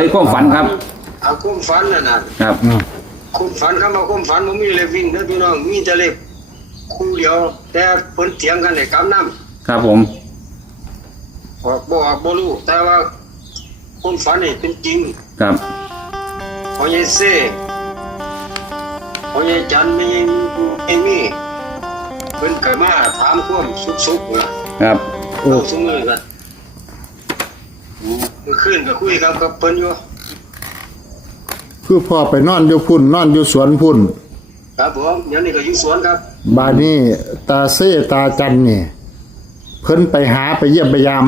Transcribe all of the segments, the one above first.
ในความฝันครับเอาคุ้มฝันน่ะนะครับอืมคุ้มฝันคำว่าคุ้มฝันผมมีเลยวิ่งนะพี่น้องมีแต่เล็กคู่เดียว แต่เพิ่นเถียงกันในกำน้ครับผมำออกบ่ออกบ่รู้แต่ว่าคุ้มฝันนี่เป็นจริงครับพอใหญ่เซ่พอใหญ่จันไม่ยังเอมี่เพิ่นก็มาถามความสุขๆนะครับโอ้เราสมือกันเมื่อคืนก็คุยกับกับเพิ่นอยู่คือพ่อไปนอนอยู่พุ่นนอนอยู่สวนพุ่น ครับผมเดี๋ยวนี้ก็อยู่สวนครับบาดนี้ตาเซตาจันนี่ เพิ่นไปหาไปเยี่ยมไปยาม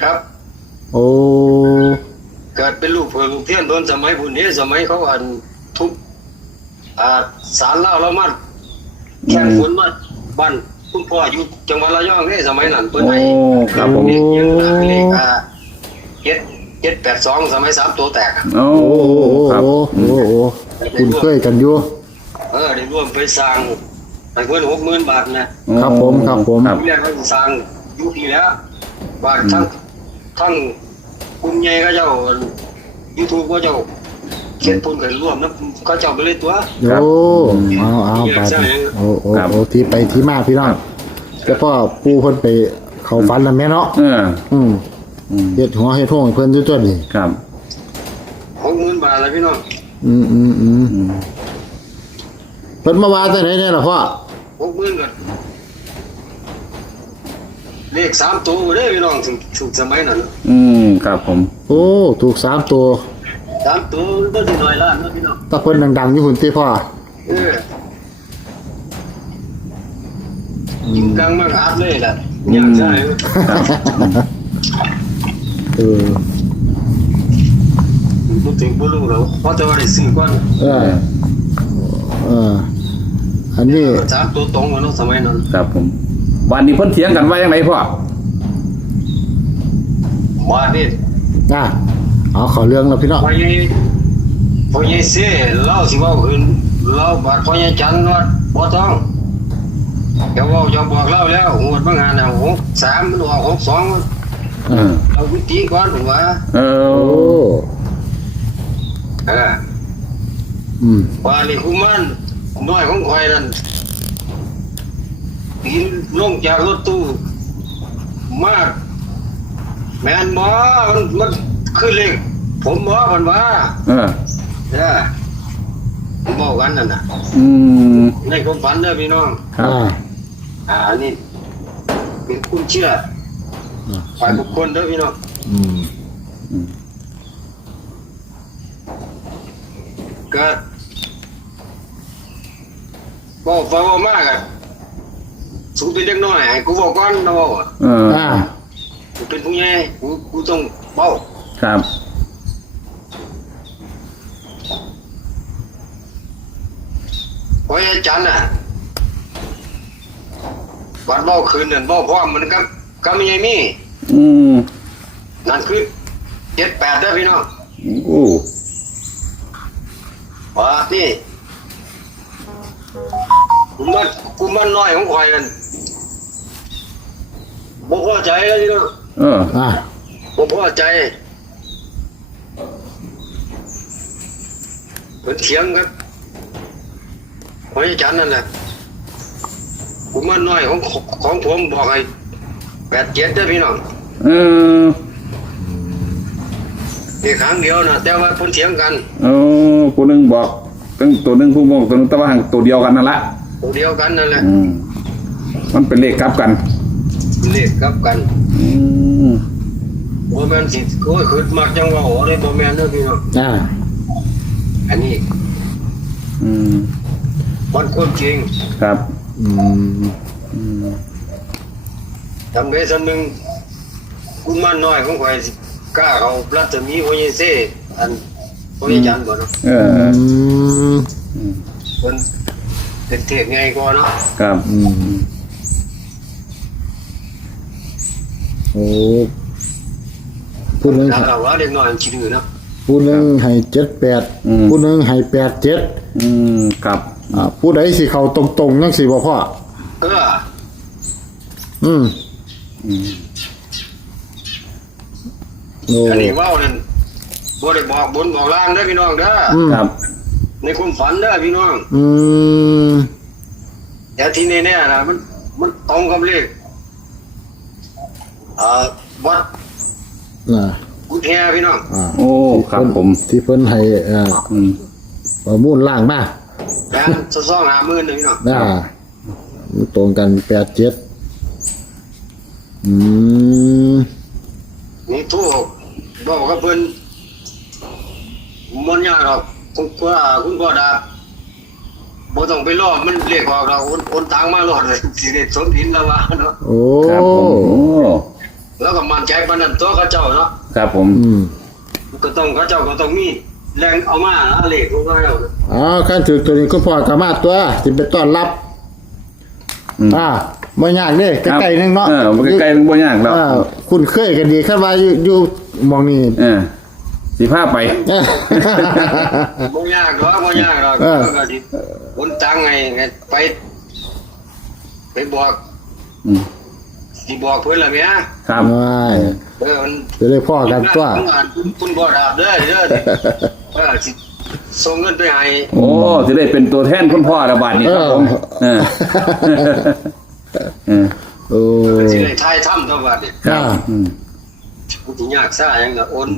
ครับ โอ้เกิดเป็นลูกเพื่อลูกเทียนโดนสมัยพุ่นนี้สมัยเขาอันทุบอ่าสารเล่าแล้วมันแข่งฝนมาบ้านคุณพ่ออยู่จังหวัดระยองนี่สมัยนั้นเพิ่นโอ้ให้ครับผมเลขยังเลขอ่า เจ็ดเจ็ดแปดสองสมัยสามตัวแตกอะโอ้โอ้โอ้โอ้ครับโอ้โอ้โอ้คุณเคยกันอยู่ เออได้ร่วมไปสร้างไปเพิ่นหกหมื่นบาทนะครับผมครับผม ครับทีแรกเขาสร้างอยู่ปีแล้วบ้านทั้งทั้งกลุ่มใหญ่ก็เจ้ายูทูบก็เจ้าเขียนพุ่นกันร่วมนะก็เจ้าไปเลยตัวครับโอ้เอาเอาบาดนี้โอ้โอ้ครับโอ้ที่ไปที่มาพี่น้องแต่พ่อปูเพิ่นไปเข้าฝันแล้วแม่เนาะ เออ อืมอืม เฮ็ดหัวเฮ็ดห้องให้เพิ่นอยู่ตัวนี่ครับ หกหมื่นบาทแล้วพี่น้องอืมอืมอืมอืมเพิ่นมาว่าแต่ไหนเนี่ยล่ะพ่อหกหมื่นกันเลขสามตัวเด้อพี่น้องถึงถูกสมัยนั้นอืมครับผม โอ้ถูกสามตัวสามตัวก็ถึงร้อยล้านนะพี่น้องถ้าเพิ่นดังๆอยู่หุ่นติพ่อเออยิงกลางมากอัดเลยล่ะอย่างใช่ ครับ เออพูดถึงบ่รู้แล้วเพราะจะว่าได้ซื้อก่อนเออเอออันนี้สามตัวตรงกันเนาะสมัยนั้นครับผมวันนี้เพิ่นเถียงกันว่ายังไงพ่อว่านี่อะเอาเข้าเรื่องแล้วพี่น้องพอยี่พอยี่เสียเล่าสิเว่าคืนเล่าบาดพอยี่จันทร์ว่าบ่ต้องเดี๋ยวเว่าจะบอกเล่าแล้วงวดบางงานน่ะหกสามมันออกหกสอง เออเอาวิธีก่อนผมว่าเอโอ้อเอออืมว่านี่คุมันน้อยของข่อยนั่นกินลงจากรถตู้มาก แม่นบ่มันมันคือเลขผมบ่มันว่าเออเด้อผมบอกกันนั่นน่ะ อืมในความฝันเด้อพี่น้อง ครับอ่า อ่าอันนี่เป็นคุณเชื่อ ฝ่ายบุคคลเด้อพี่น้องอืมก็บอกฟังว่ามากอะสูงเป็นเล็กน้อยให้กูบอกก่อนนะว่าเอออ่ากูเป็นผู้ใหญ่กูกูต้องเบ้าครับเพราะอาจารย์น่ะบัดเบ้าคืนนั่นเบ้าพร้อมมันก็ ก็ไม่ใช่มีอืมนั่นคือเจ็ดแปดเด้อพี่น้องโอ้ว่านี่กูมันกูมันน้อยของข่อยนั่นบ่พอใจเลยพี่น้องเอออ่าบ่พอใจเพิ่นเถียงครับพระอาจารย์นั่นแหละกูมันน้อยของของผมบอกให้ แปดเจ็ดเด้อพี่น้องเออนี่ครั้งเดียวนะแต่ว่าเพิ่นเถียงกันเออผู้หนึงบอกตั้งตัวหนึงผู้บอกตัวหนึงแต่ว่าห่างตัวเดียวกันนั่นละตัวเดียวกันนั่นแหละอืมมันเป็นเลขกลับกันเลขกลับกันอืมบ่แม่นสิโอ้ยขึ้นมักจังว่าโอ้ได้บ่แม่นเด้อพี่น้องอ่าอันนี้อืมมันคนจริงครับ อืมอืม ทำได้สำนึงกูมันน้อยของข่อยสิกล้าเขารัศมีพระเยซูอันพระอาจารย์บ่เนาะเออือมเพิ่นเป็นเทศไงก่อนเนาะครับอืมโอ้ผู้หนึงถ้าว่าเด็กน้อยมันสิดื้อเนาะผู้หนึงให้เจ็ดแปดผู้หนึงให้แปดเจ็ดอืมครับอ่าผู้ใดสิเข้าตรงๆจังสิบ่พ่อเอออืมอืม โอ้อันนี้เว้านั่นบ่ได้บอกบนบอกล่างเด้อพี่น้องเด้อออืมครับ ในความฝันเด้อพี่น้อง อืมแต่ที่นี่เนี่ยนะมันมันตรงกับเลขอ่าวัดน่ะกุฎแฮพี่น้องอ่าโอ้ครับผมที่เพิ่นให้เอ่ออืมประมูลล่างมาการสะซ่องหาหมื่นเลยพี่น้อง น่ะมันตรงกันแปดเจ็ด อืมนี่ทูกบอกกับเพิ่นมันยากหรอกคุณพ่อคุณพ่อดาบ่ต้องไปรอมันเรียกออกเราโอนโอนตังมาหลอดเลยสิได้สมดินแล้วว่าเนาะโอ้ครับผม โอ้แล้วก็มั่นใจปานนั้นตัวเขาเจ้าเนาะครับผม อืมก็ต้องเขาเจ้าก็ต้องมีแรงเอามานะเลขพวกเราเนาะอ๋อขั้นถือตัวนี้ก็พอกามาตัวสิไปต้อนรับ อืมอ่าบ่ยากเด้ใกล้ๆนึงเนาะเออมันใกล้ๆนึงบ่ยากแล้วอ่าคุณเคยกันดีคันว่าอยู่อยู่หมองนี้เออสิพาไปเออบ่ยากหรอกบ่ยากหรอกเออก็สิโอนตังไงไงไป ไปบอกอืมสิบอกเพิ่นล่ะแม่ครับว้ายเออมันจะได้พ่อกันตัวคุณคุณบ่ดาบเด้อเด้อเออ สิส่งเงินไปให้โอ้จะได้เป็นตัวแทนคุณพ่อระบาดนี่ครับผมเออเออโอ้สิได้ทายถ้ำตัวบัดนี้ครับอ่าอืมกูสิยากซ่าหยังน่ะโอน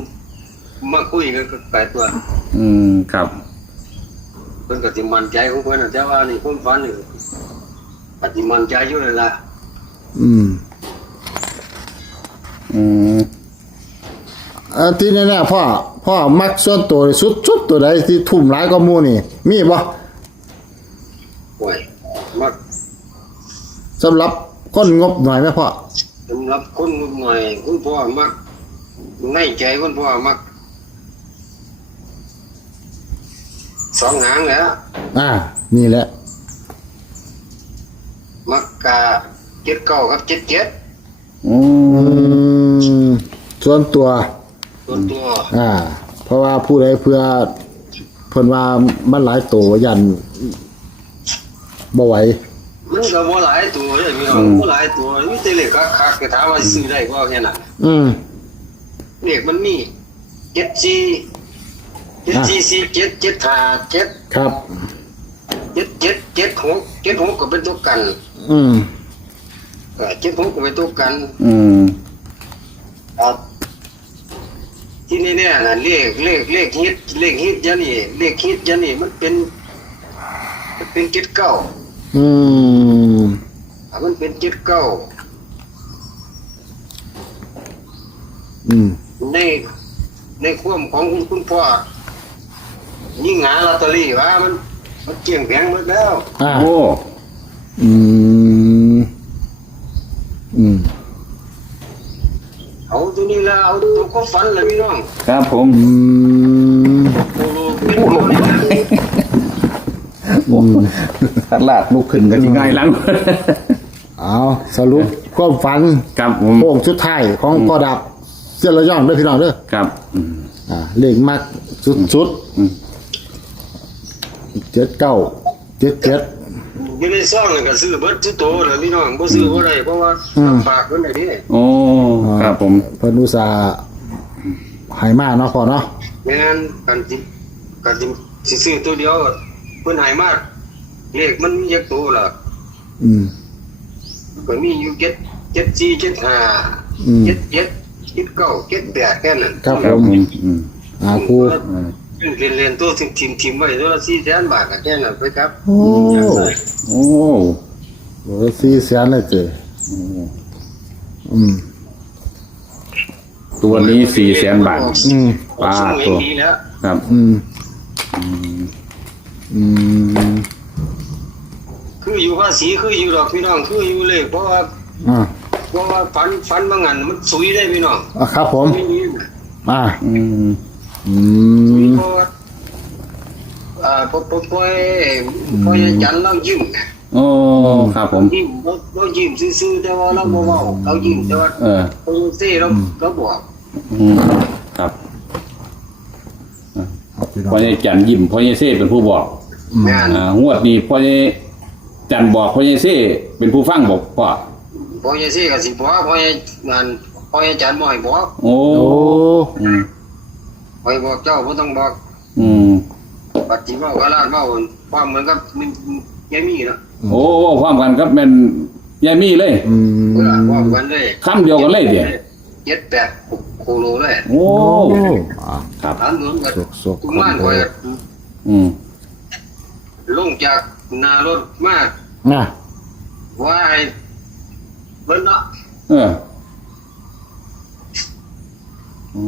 มาคุยกันก็ไปตัว อืมครับเพิ่นก็สิมั่นใจของเพิ่นน่ะแต่ว่านี่ความฝันนี่ปฏิมั่นใจอยู่นั่นล่ะอืมอืมอ่าที่แน่ๆพ่อ พ่อมักส่วนตัวสุดสุดตัวใดที่ทุ่มหลายกว่าหมู่นี่ มีบ่โอ้ยมักสำหรับคนงบหน่อยไหมพ่อสำหรับคนงบหน่อย คุณพ่อมักในใจคุณพ่อมักสองหางแหล้วอ่า นี่แหละ มักกะเจ็ดเก้ากับเจ็ดเจ็ดโอ้อืมส่วนตัว ส่วนตัวอ่า เพราะว่าผู้ใดเพื่อเพิ่นว่ามันหลายตัวยันบ่ไหวมันก็บ่หลายตัวเลยพี่น้องบ่หลายตัวมีแต่เลขคักๆก็ถามว่าซื้อได้บ่แค่นั้นอืมเลขมันมีเจ็ดสี่เจ็ดสี่สี่เจ็ดเจ็ดห้าเจ็ดครับเจ็ดเจ็ดเจ็ดหกเจ็ดหกก็เป็นตัวกัน อืมเออเจ็ดหกก็เป็นตัวกัน อืมครับ ที่นี่เนี่ยนะเลขเลขเลขฮิตเลขฮิตยันนี่เลขฮิตยันนี่มันเป็นมันเป็นเจ็ดเก้าอืมอะมันเป็นเจ็ดเก้าอืมในในความของคุณคุณพ่อยิ่งหาลอตเตอรี่ว่ามันมันเกี่ยงแผงหมดแล้ว อ่าโอ้อืม อืม เอาตัวนี้แล้วเอาตัวก็ฝันเลยพี่น้องครับผมอืมโอ้โหเป็นตัวนี้นะโอ้ตัดลาดลูกขึ้นก็สิง่ายหลังเอาสรุปความฝันครับผมโค้งสุดท้ายของพ่อดับเจ้าระย่องเด้วยพี่น้องเด้อครับอืมอ่าเลขมากสุดสุดอืมเจ็ดเก้าเจ็ดเจ็ด อยู่ในซ่องนี่ก็ซื้อเบิดทุกตัวเลยพี่น้องบ่ซื้อบ่ได้เพราะว่าอืม ลำบากเพิ่นได้ดิโอ้ครับผม เพิ่นอุตส่าห์ใหายมาเนาะพ่อเนาะแม่นกันสิกันสิสิซื้อตัวเดียวเพิ่นให้มาเลขมันมีจักตัวล่ะอืม ก็มีอยู่เจ็ดเจ็ดสี่เจ็ดห้าอืมเจ็ดเจ็ดเจ็ดเก้าเจ็ดแปดแค่นั้นครับครับผมผม อืมอ่าครูอืม เรียนเรียนตัวทิมทิมทิมไว้ตัวละสี่แสนบาทก็แค่นั้นไปครับโอ้โอ้โหสี่แสนเลยเจ้อืมตัวนี้สี่แสนบาทอืมปลาตัตัววดีแล้วครับ อืมอืมคืออยู่ภาษีคืออยู่ดอกพี่น้องคืออยู่เลย เพราะว่าอ่าเพราะว่าฟันฟันบางอันมันสุยได้พี่น้องอะครับผมไม่มีอ่าอืม อืมเพราะว่าอ่าพอพอพอพอยันเรายิ้มนะโอ้ครับผม ยิ้มเราเรายิ้มซื่อๆแต่ว่าเราบ่เว้าเรายิ้มแต่ว่าเออเออเซ่เราเราบอกอืมครับเอาพี่น้องพ่อใหญ่จันยิ้มพ่อใหญ่เซ่เป็นผู้บอกงานอ่างวดนี้พ่อใหญ่จันบอกพ่อใหญ่เซ่เป็นผู้ฟังบอกพ่อพอยังเซ่ก็สิบอกพอยังงานพอยังจันบ่ให้บอกโอ้โอ้อืม คอยบอกเจ้าบ่ต้องบอกอืมปัจจิเว้ากะลาดเว้าความเหมือนกับมันแกมีเนาะโอ้ความกันครับเป็นยายมีเลยอืมเวลาความกันเลยคำเดียวกันเลยเดียเจ็ดแปดโคโลเลยโอ้โอ้อะครับ ถามหนุนกับสุกสุกกุมารคอยอืมลงจากหนารถมาน่ะว่าให้เบิ่นเนาะเออโอ้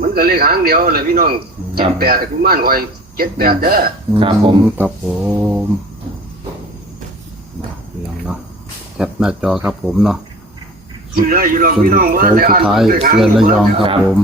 มันก็เลข หางเดียวเลยพี่น้องครัเจ็บดแปดกุมารคอยเจ็ดแปดเด้อครับผม ครับผมนะพี่น้องเนาะแคปหน้าจอครับผมเนาะอยู่เลยอยู่รอส่วนพี่น้องโค้ว่างได้สุดอ่านท้ายเลขหางเซียนระยองครับผม